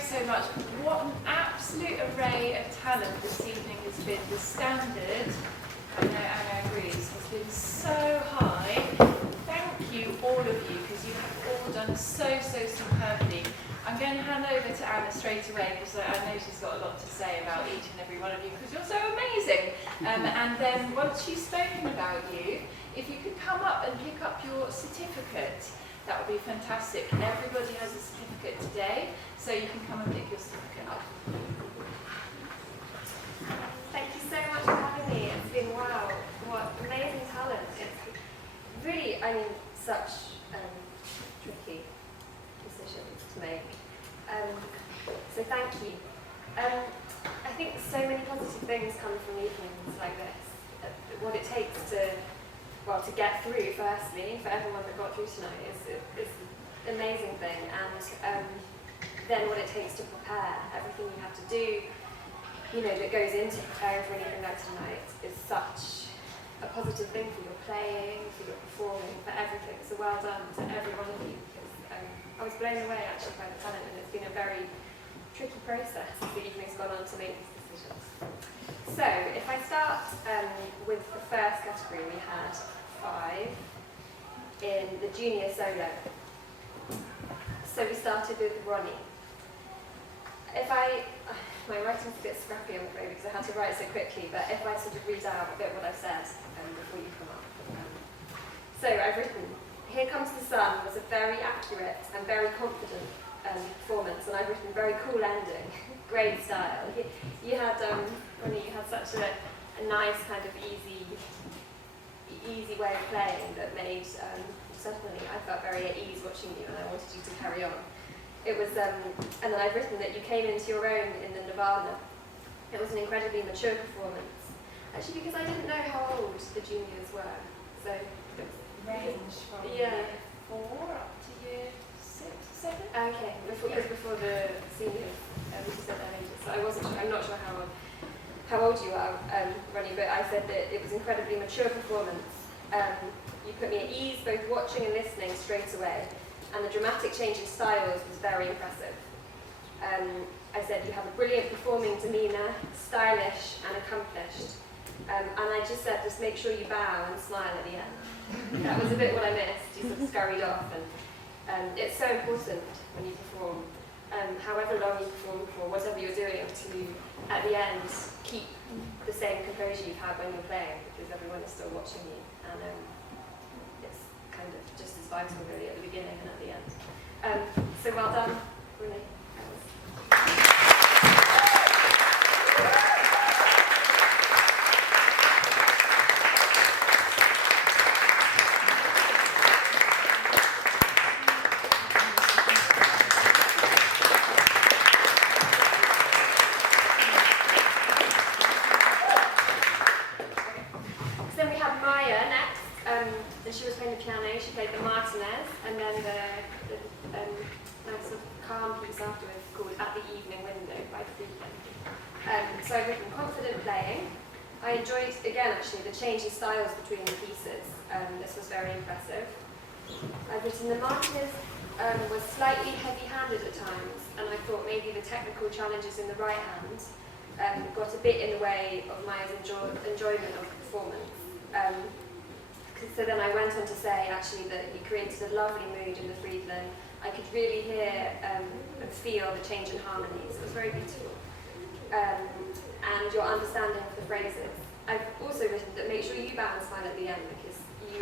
so much. What an absolute array of talent this evening has been. The standard, I know Anna agrees, has been so high. Thank you, all of you, because you have all done so superbly. I'm going to hand over to Anna straight away, because I know she's got a lot to say about each and every one of you, because you're so amazing. And then once she's spoken about you, if you could come up and pick up your certificate, that would be fantastic. Everybody has a certificate today, so you can come and pick your certificate up. Thank you so much for having me. It's been, wow, what amazing talent. It's really, I mean, such tricky decisions to make. So thank you. I think so many positive things come from evenings like this. What it takes to get through, firstly, for everyone that got through tonight is an amazing thing, and then what it takes to prepare, everything you have to do, you know, that goes into preparing for an evening like tonight is such a positive thing for your playing, for your performing, for everything. So well done to every one of you, because I was blown away actually by the talent, and it's been a very tricky process as the evening's gone on to make these decisions. So, if I start with the first category, we had 5 in the junior solo. So we started with Ronnie. My writing's a bit scrappy, I'm afraid, because I had to write so quickly, but if I sort of read out a bit what I've said before you come up. So I've written, Here Comes the Sun was a very accurate and very confident performance, and I've written very cool ending, great style. You had, Ronnie, you had such a nice kind of easy way of playing that made, certainly I felt very at ease watching you, and I wanted you to carry on. It was, and then I've written that you came into your own in the Nirvana. It was an incredibly mature performance, actually, because I didn't know how old the juniors were, so it was Range from year 4 up to year 6, 7? Okay, before the seniors, we said their ages, so I'm not sure how old you are, Ronnie, but I said that it was an incredibly mature performance. You put me at ease, both watching and listening straight away, and the dramatic change in styles was very impressive. I said you have a brilliant performing demeanour, stylish and accomplished. And I just said, just make sure you bow and smile at the end. That was a bit what I missed. You sort of scurried off, and it's so important when you perform, however long you perform for, whatever you're doing, to, at the end, keep the same composure you've had when you're playing, because everyone is still watching you, and it's kind of just as vital really at the beginning and at the end. So well done, Renee. She was playing the piano, she played the Martinez, and then the nice sort of calm piece afterwards called At the Evening Window by Friedland. So I've written confident playing. I enjoyed, again actually, the change in styles between the pieces. This was very impressive. I've written the Martinez was slightly heavy-handed at times, and I thought maybe the technical challenges in the right hand got a bit in the way of my enjoyment of the performance. So then I went on to say, actually, that you created a lovely mood in the Friedland. I could really hear and feel the change in harmonies. It was very beautiful. And your understanding of the phrases. I've also written that make sure you bow and smile at the end, because you,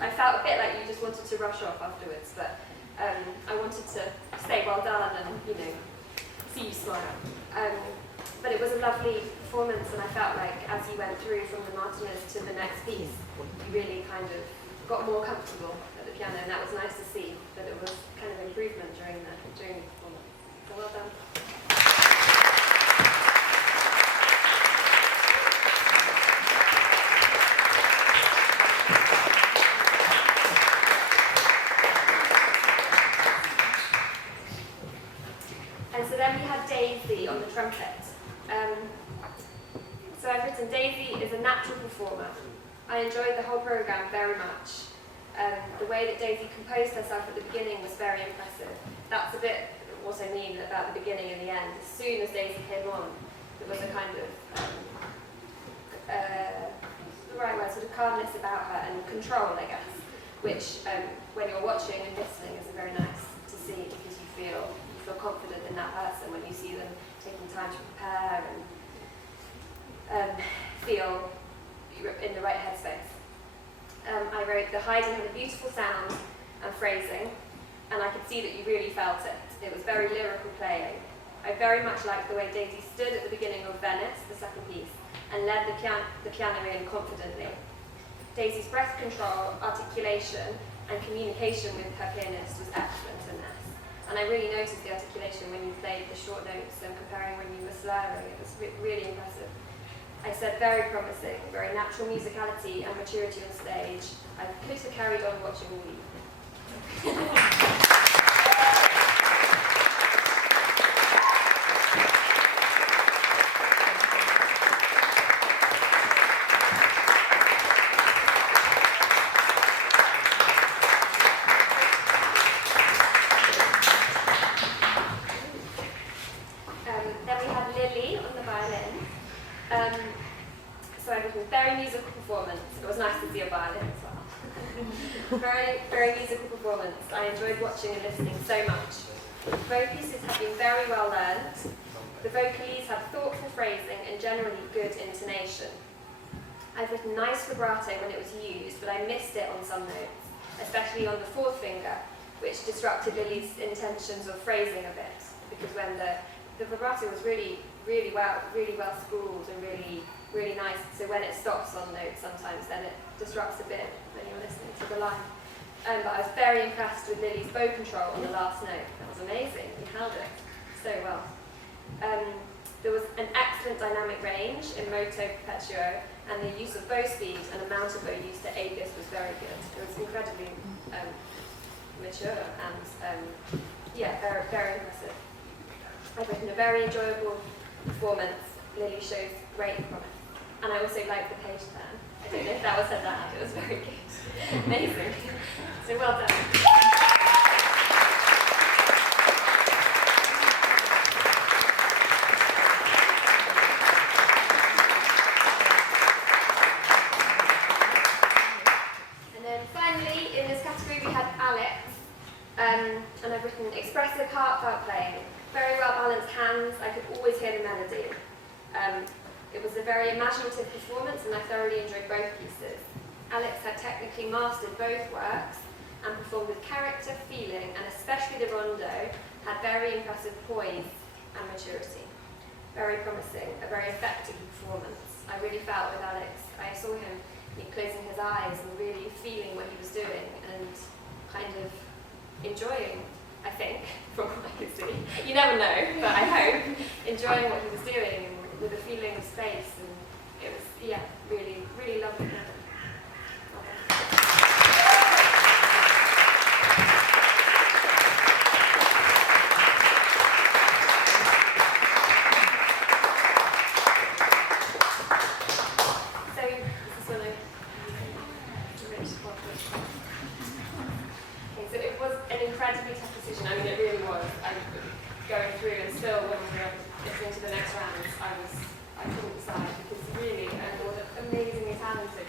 I felt a bit like you just wanted to rush off afterwards, but I wanted to say well done and, you know, see you smile. But it was a lovely performance, and I felt like as you went through from the Martinez to the next piece, you really kind of got more comfortable at the piano, and that was nice to see that it was kind of improvement during the performance. So well done. And so then we had Daisy on the trumpet. So I've written Daisy is a natural performer. I enjoyed the whole programme very much. The way that Daisy composed herself at the beginning was very impressive. That's a bit what I mean about the beginning and the end. As soon as Daisy came on, there was a kind of, the right word, sort of calmness about her and control, I guess, which when you're watching and listening is very nice to see, because you feel confident in that person when you see them taking time to prepare and feel in the right headspace. I wrote, the Haydn had a beautiful sound and phrasing, and I could see that you really felt it. It was very lyrical playing. I very much liked the way Daisy stood at the beginning of Venice, the second piece, and led the piano in confidently. Daisy's breath control, articulation, and communication with her pianist was excellent in this. And I really noticed the articulation when you played the short notes and comparing when you were slurring. It was really impressive. I said very promising, very natural musicality and maturity on stage. I could have carried on watching all evening. Then we had Lily on the violin. So I did a very musical performance. It was nice to see a violin as well. very musical performance. I enjoyed watching and listening so much. Both pieces have been very well learned. The vocalese have thoughtful phrasing and generally good intonation. I've written nice vibrato when it was used, but I missed it on some notes, especially on the fourth finger, which disrupted Lily's intentions of phrasing a bit, because when the vibrato was really well schooled and really nice. So when it stops on notes, sometimes then it disrupts a bit when you're listening to the line. But I was very impressed with Lily's bow control on the last note. That was amazing. He held it so well. There was an excellent dynamic range in moto perpetuo, and the use of bow speed and amount of bow used to aid this was very good. It was incredibly mature and very impressive. I've written a very enjoyable performance. Lily shows great promise. And I also liked the page turn. I don't know if that was her dad. It was very good. Amazing. So well done. And then finally, in this category, we had Alex. And I've written expressive, heartfelt playing. Very well balanced hands. I could always hear the melody. It was a very imaginative performance, and I thoroughly enjoyed both pieces. Alex had technically mastered both works and performed with character, feeling, and especially the rondo had very impressive poise and maturity. Very promising, a very effective performance. I really felt with Alex. I saw him closing his eyes and really feeling what he was doing and kind of enjoying, I think, from what I could see. You never know, but I hope, enjoying what he was doing and with a feeling of space, and it was, really lovely. So, this is one of so it was an incredibly tough decision. I mean, it really was. I was going through, and still when we were listening to the next rounds, I couldn't decide, because really, and all the amazingly talented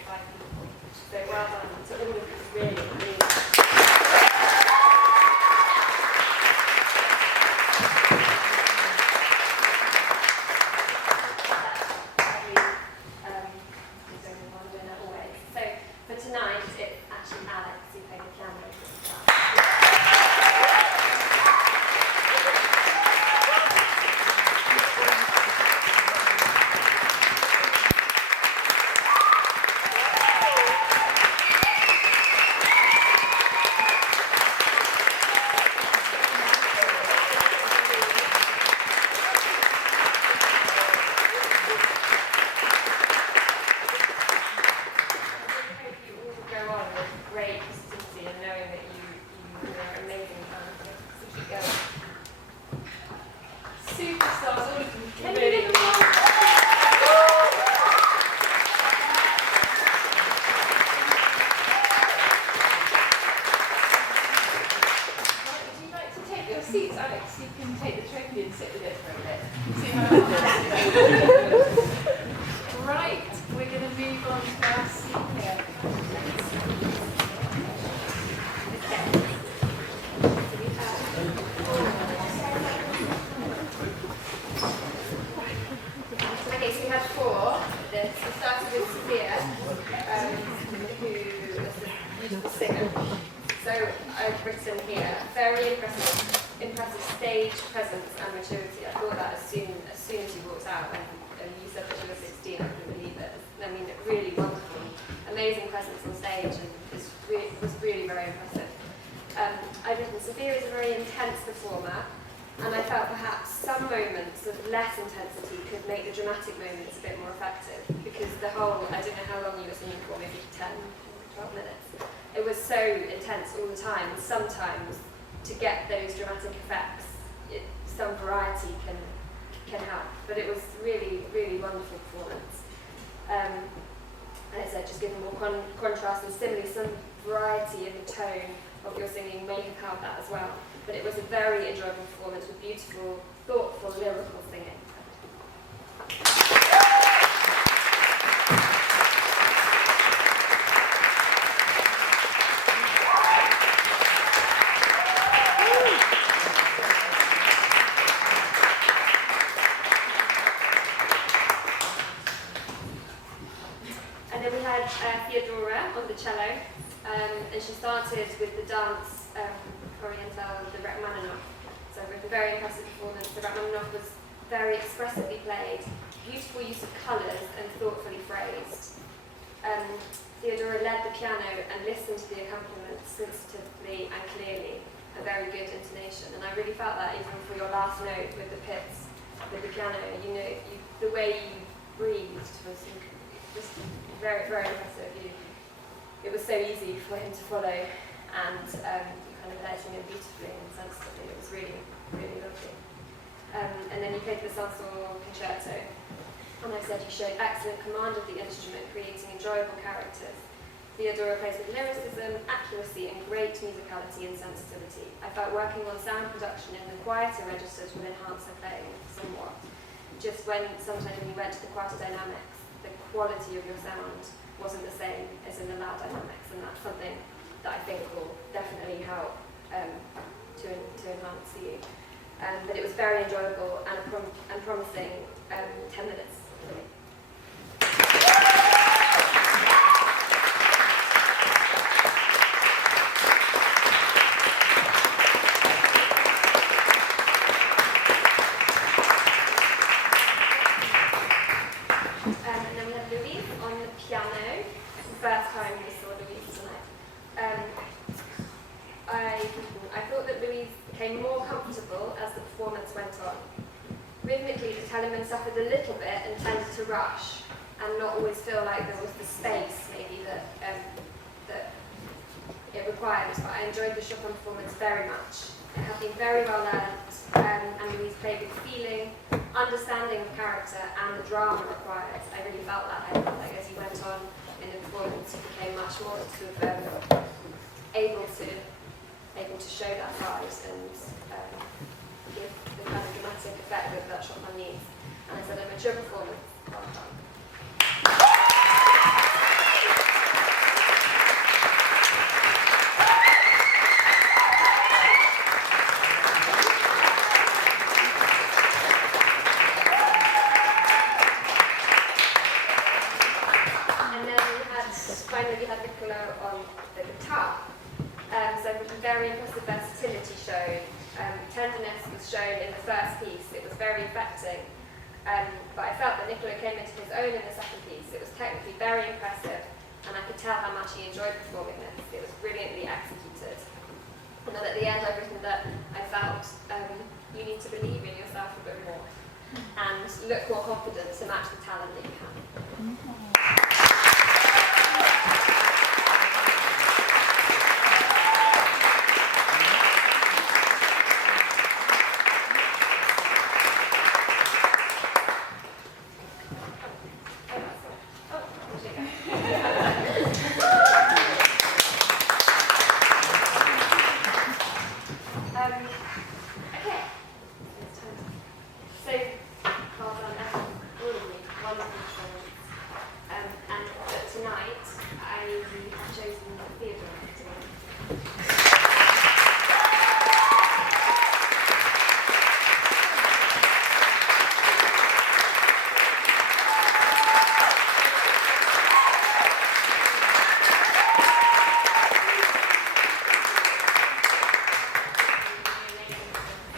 seats, Alex. You can take the trophy and sit with it for a bit. See how it works. Right, we're going to move on to our senior. Okay, so we had 4 of this. We started with Sophia, who was the singer. So I've written here, very impressive stage presence and maturity. I thought that as soon as she walked out and you said that she was 16, I couldn't believe it. I mean, really wonderful, amazing presence on stage, and was really very impressive. I've written Sophia is a very intense performer, and I felt perhaps some moments of less intensity could make the dramatic moments a bit more effective, because the whole, I don't know how long you were singing for, maybe 10, 12 minutes. It was so intense all the time, and sometimes to get those dramatic effects, some variety can help. But it was really, really wonderful performance. And as I said, just giving more contrast, and similarly some variety in the tone of your singing may have helped that as well. But it was a very enjoyable performance with beautiful, thoughtful, lyrical singing. And then we had Theodora on the cello, and she started with the dance Oriental, the Rachmaninoff. So it was a very impressive performance. The Rachmaninoff was very expressively played, beautiful use of colours and thoughtfully phrased. Theodora led the piano and listened to the accompaniment sensitively and clearly, a very good intonation. And I really felt that even for your last note with the pits, with the piano, the way you breathed was just very, very impressive. It was so easy for him to follow, and you kind of led him in beautifully and sensitively. It was really, really lovely. And then you played the Saint-Saëns concerto, and I said you showed excellent command of the instrument, creating enjoyable characters. Theodora plays with lyricism, accuracy, and great musicality and sensitivity. I felt working on sound production in the quieter registers will enhance her playing somewhat. Just when sometimes when you went to the quieter dynamics, the quality of your sound wasn't the same as in the loud dynamics, and that's something that I think will definitely help to enhance you. But it was very enjoyable and promising 10 minutes for me. And then we had Louise on the piano. It's the first time we saw Louise tonight. I thought that Louise became more comfortable as the performance went on. Rhythmically, the teleman suffered a little bit and tended to rush and not always feel like there was the space maybe that it required. But I enjoyed the Chopin performance very much. It had been very well learned, and Louise played with feeling, understanding of character, and the drama required. I really felt that. I felt like as you went on in the performance, you became much more sort of able to show that side and give the kind of dramatic effect that Chopin needs. And I said a mature performance. Well done. Finally, we had Niccolo on the guitar. So it was a very impressive versatility shown. Tenderness was shown in the first piece. It was very affecting. But I felt that Niccolo came into his own in the second piece. It was technically very impressive, and I could tell how much he enjoyed performing this. It was brilliantly executed. And then at the end, I've written that I felt you need to believe in yourself a bit more and look more confident to match the talent that you have.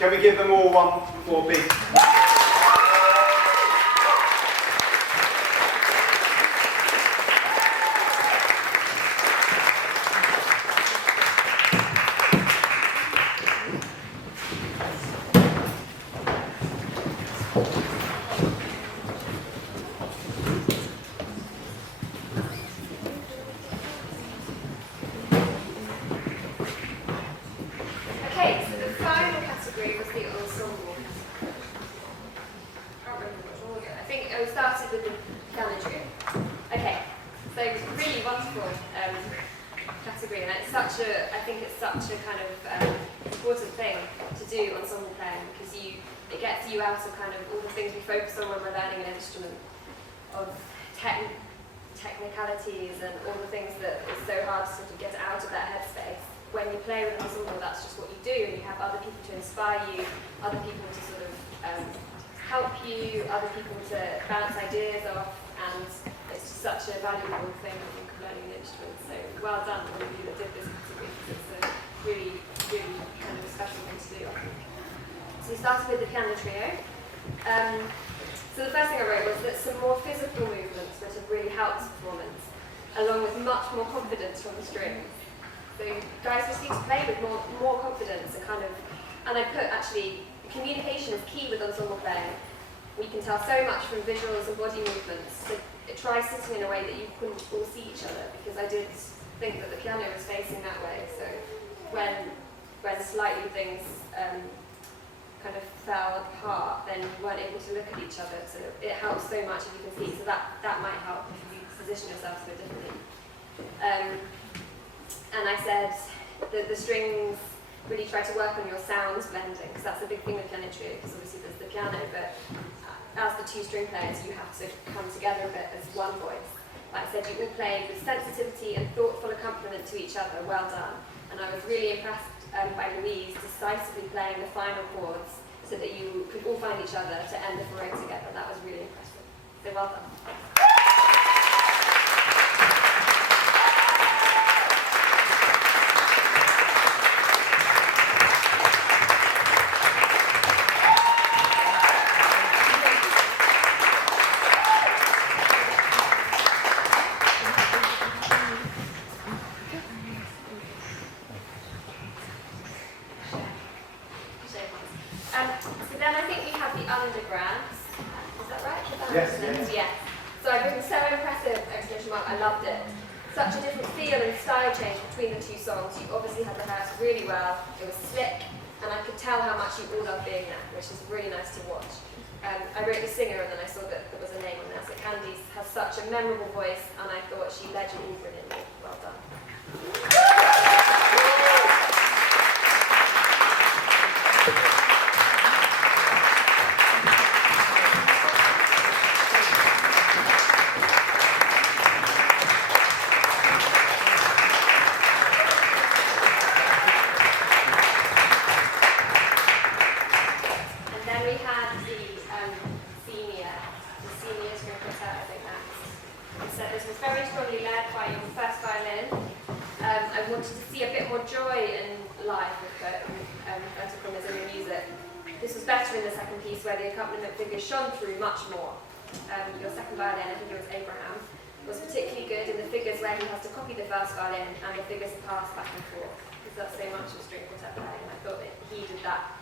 Can we give them all one more big... Okay, so the final category was the ensemble. I can't remember which order. I think we started with the piano trio. Okay, so it was a really wonderful category, and it's such a, I think it's such a kind of important thing to do ensemble playing, because it gets you out of kind of all the things we focus on when we're learning an instrument, of technicalities and all the things that is so hard to sort of get out of that headspace. When you play with an ensemble, that's just what you do, and you have other people to inspire you, other people to sort of help you, other people to bounce ideas off, and it's just such a valuable thing when you're learning an instrument. So well done all of you that did this category, because it's a really, really kind of special thing to do, I think. So we started with the piano trio. So the first thing I wrote was that some more physical movements would have really helped the performance, along with much more confidence from the strings. So guys just need to play with more confidence and kind of, and I put actually, communication is key with ensemble playing. We can tell so much from visuals and body movements, so try sitting in a way that you couldn't all see each other, because I did think that the piano was facing that way, so when slightly things kind of fell apart, then you weren't able to look at each other, so it helps so much if you can see, so that might help if you position yourself so differently. And I said that the strings really try to work on your sounds blending, because that's a big thing with piano trio, because obviously there's the piano, but as the two string players, you have to come together a bit as one voice. Like I said, you all played with sensitivity and thoughtful accompaniment to each other. Well done. And I was really impressed by Louise decisively playing the final chords so that you could all find each other to end the foray together. That was really impressive. So well done. So then I think we have the undergrads. Is that right? Yes, yes. Yeah. So I've been so impressive, exclamation mark, I loved it. Such a different feel and style change between the two songs. You obviously had rehearsed really well. It was slick, and I could tell how much you all loved being there, which is really nice to watch. I wrote the singer, and then I saw that there was a name on there. So Candice has such a memorable voice, and I thought she led you all brilliantly. Well done. This was better in the second piece, where the accompaniment figures shone through much more. Your second violin, I think it was Abraham, was particularly good in the figures where he has to copy the first violin and the figures pass back and forth, because that's so much of string quartet playing. I thought that he did that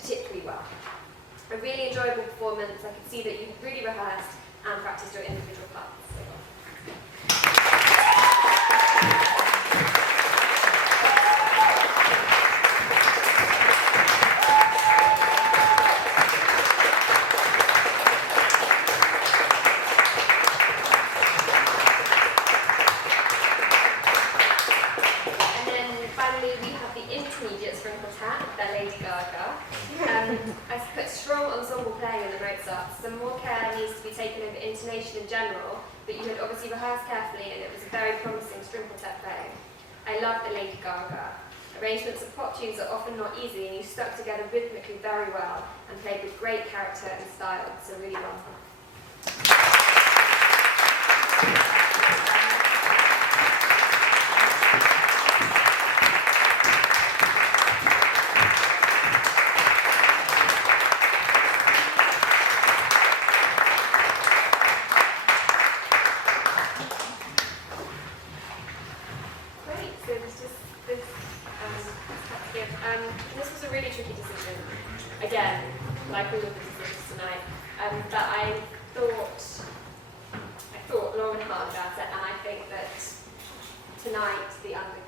particularly well. A really enjoyable performance. I could see that you really rehearsed and practiced your individual parts. I put strong ensemble playing in the Mozart. Some more care needs to be taken over intonation in general, but you had obviously rehearsed carefully, and it was a very promising string quartet playing. I loved the Lady Gaga. Arrangements of pop tunes are often not easy, and you stuck together rhythmically very well and played with great character and style, so really well done. again, like all of the decisions tonight. But I thought long and hard about it, and I think that tonight the underground.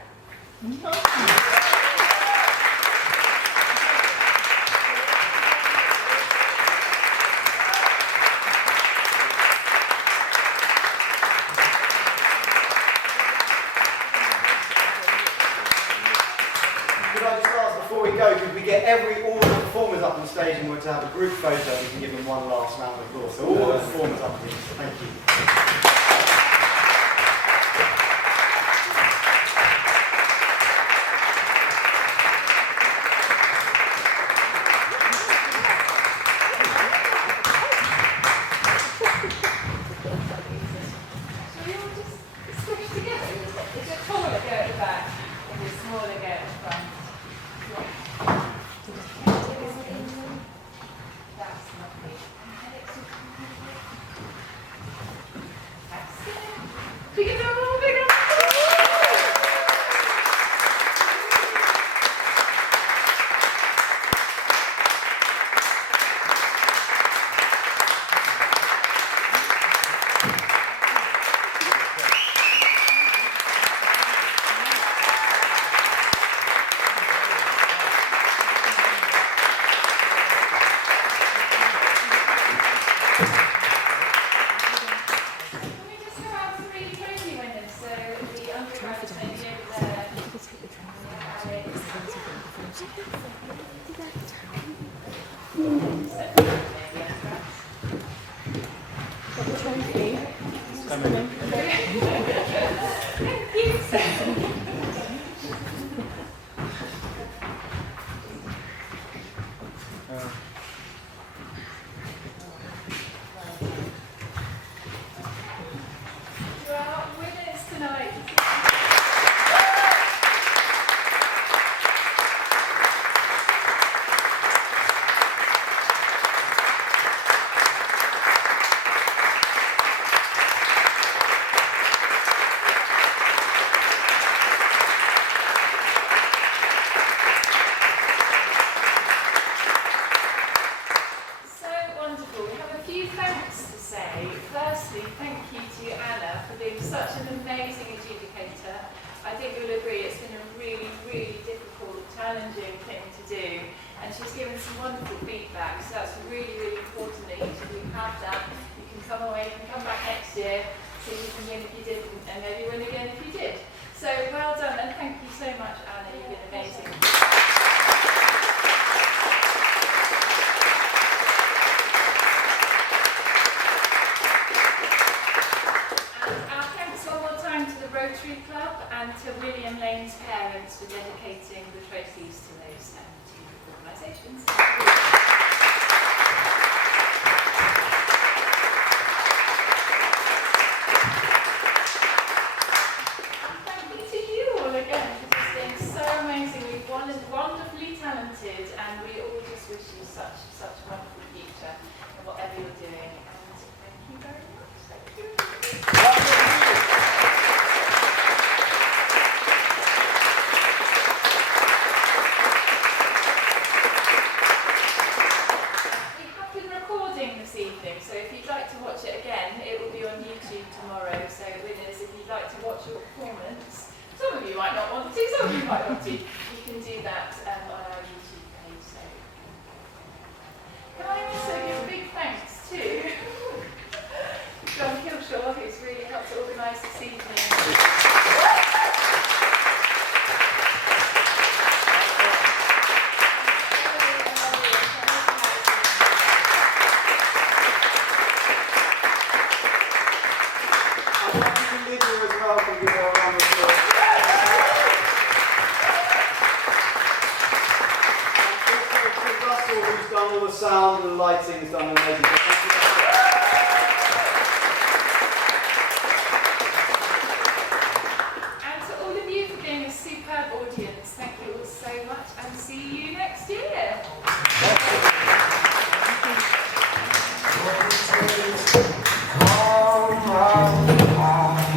Could I just ask before we go, could we get all the performers up on stage and we're to have a group photo, we can give them one last round of applause. So all the performers up please. Thank you. Shall we all just squish together? Is it taller go at the back and is smaller go at the front? That's lovely. Excellent. Big enough, big enough. Such an amazing adjudicator. I think you'll agree it's been a really, really difficult, challenging thing to do. And she's given some wonderful feedback, so that's really, really important that each of you have that. You can come away and come back next year, see if you can win if you didn't, and maybe win again if you did. So well done, and thank you so much, Anna. You've been amazing. Rotary Club and to William Lane's parents for dedicating the trophies to those two organisations. Thank you to you all again for just being so amazingly wonderfully talented, and we all just wish you such a wonderful future in whatever you're doing. And thank you very much. Thank you. So if you'd like to watch it again, it will be on YouTube tomorrow. So winners, if you'd like to watch your performance, some of you might not want to, some of you might want to, you can do that on our YouTube page. So can I also give a big thanks to John Kilshaw, who's really helped to organise this evening. All the sound and lighting has done amazing. And to all of you for being a superb audience, thank you all so much, and see you next year.